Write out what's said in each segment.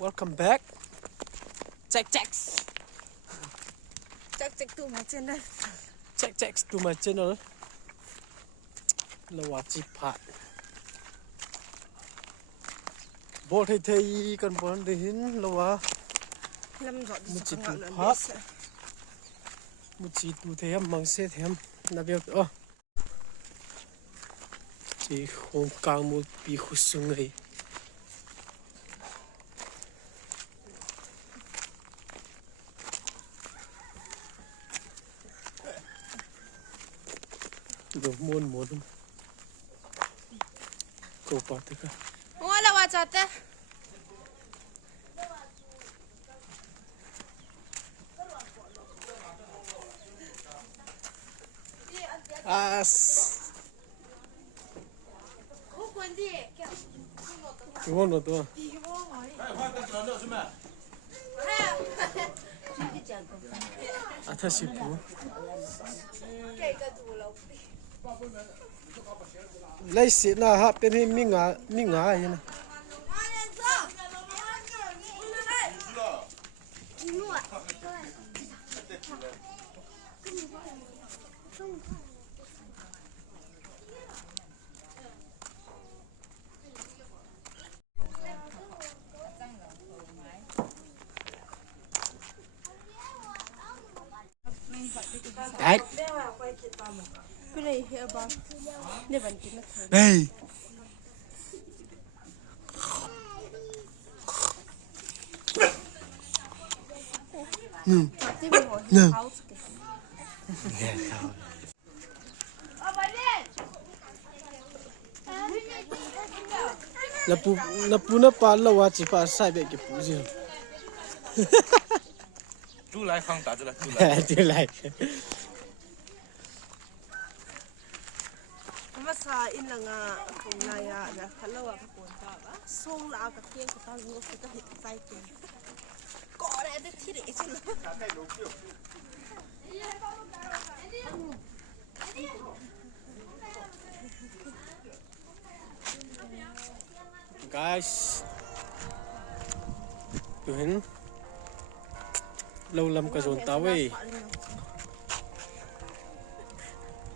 Welcome back. Check to my channel. Check to my channel. Lawa chipat. Bol thei kan bon de hin lawa. Lam dot Mu chi tu phat. Mu chi tu them mang se them na bel to. Chi khong kang mu pi khusung ei. Đồ muôn câu bát thế cả. Mua là what chặt thế? Ngon rồi tôi. Thật sự bố. Lấy xịt na hấp bên hình mi ngã vậy nè. Đấy. Đây. Là pu nó pa là wa chỉ pa sai bị cái pu gì.猪来康打出来，猪来。对来。Masa in lang kung naya na kalawa ka punta ba? Song la ka kien ko tayo ko ka hit sai ken. Ko re de tiri sila. Guys, tuhin lâu lắm cả dồn táo ấy,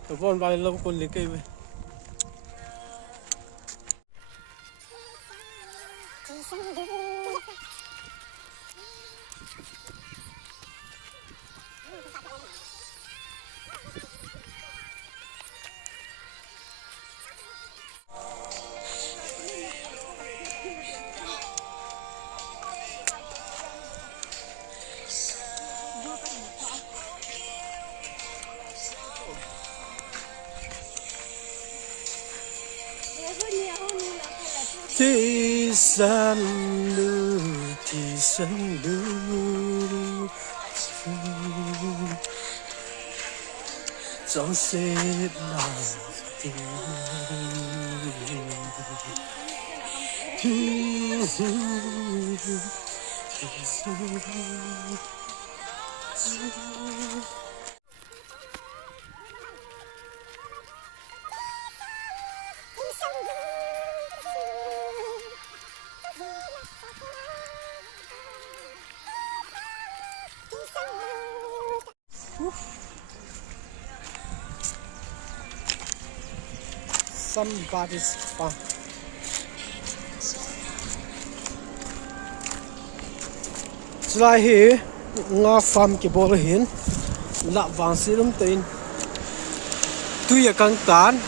tụi con vài lâu con lấy cây vậy. Thì san lưu trong sẽ là tình Somebody's farm. Lại hi nga farm cái bò hin lạ vàng xí lắm tên tuy là căng tán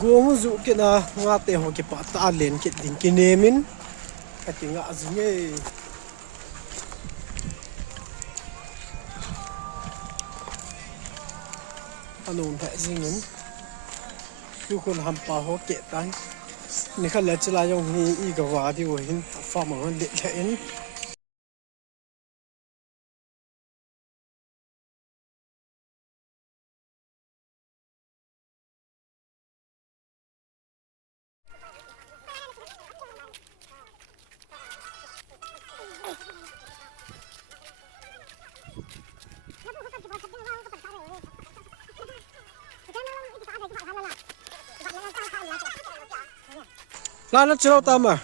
gồm dụ cái na nga tê hồ cái bát ta lên cái đỉnh cái nemin cái tiếng ngã gì nhỉ anh ôn hệ gì nữaทุกคนทำปลาเขาเกะตังนี่เขาเลยจะลายงฮีอีกว่าที่ว่าเห็นฟาร์มมันเด็ดเห็น là nó chưa tao mà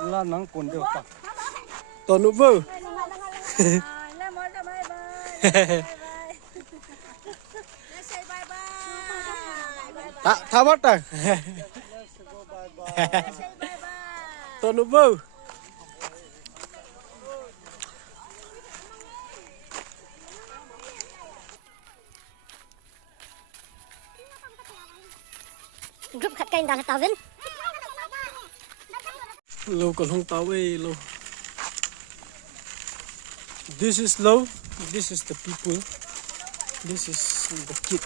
là nắng cuốn được cả tao nụ vơ thả bắt rồi tao nụ vơ group khát kênh đang tao vinh lâu còn không tao ấy lâu. This is low. This is the people. This is the kid.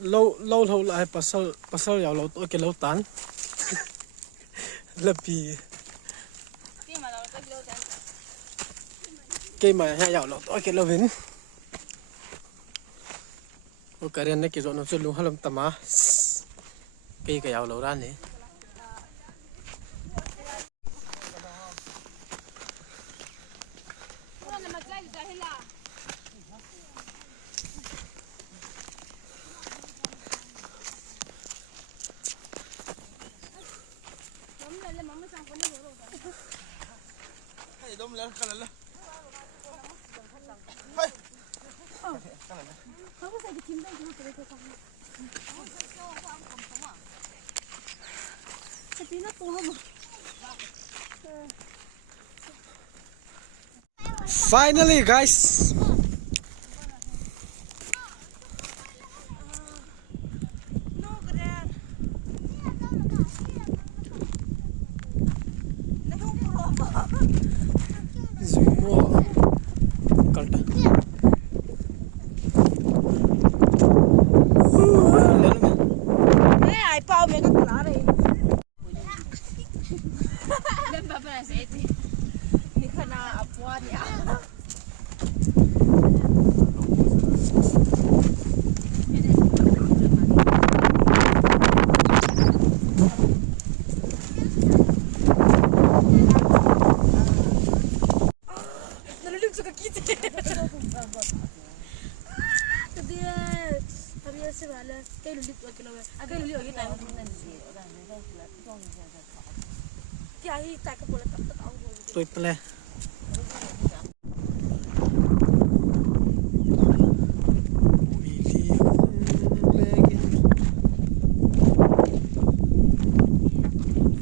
lâu lâu lại pasal giàu lâu tôi cái lâu tán Lampi cái mà hay giàu lâu tôi cái lâu vĩnh cái này này cái rồi nó sẽ luôn halam tama cái giàu lâu ra này Finally, guys. Semua kalta. ai bao mấy cái lá này lên bà bà sẽ đi ni khana apua ni nalulog sa kakita dia tapi saya bala kayak lulit waktu lalu agak lulit waktu tahu dia ini tak keboleh tak tahu Tôi ple.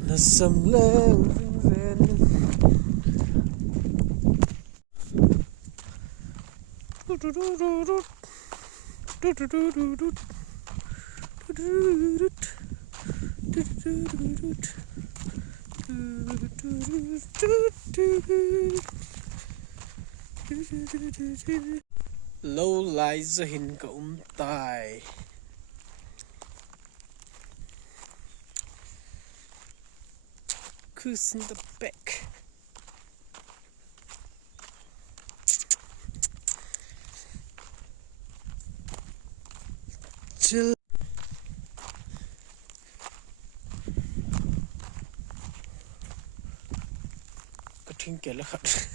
Nasam lang lâu lại ra hình cậu tài Who's in the back? Chill. Cutting killer cut.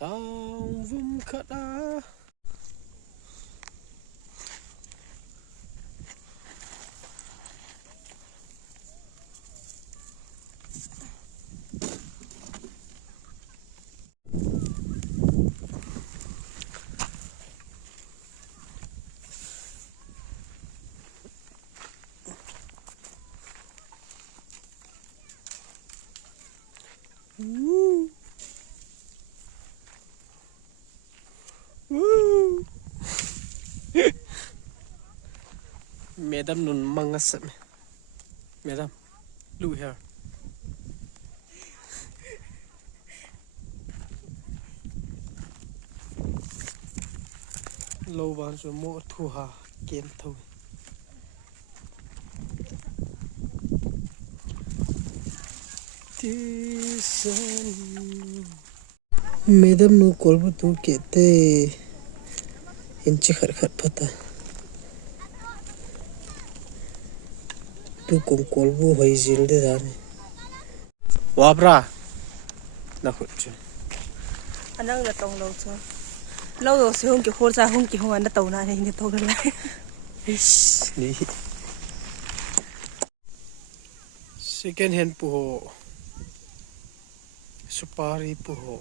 Long vum cut ah. Woo. Woo. Madam nun mangas. Madam, look here. Lâu ban rồi mua thu hà kiếm thôi. Madam नु कोलबो तू केते इंच खर पता तू कोम कोलबो होई जिल दे जाने वाब्रा ना कुछ anang na tong lo chu lo se hong ki khor sa hong ki hong an tàu na ni to na lai ni second hand pu ho supari pu ho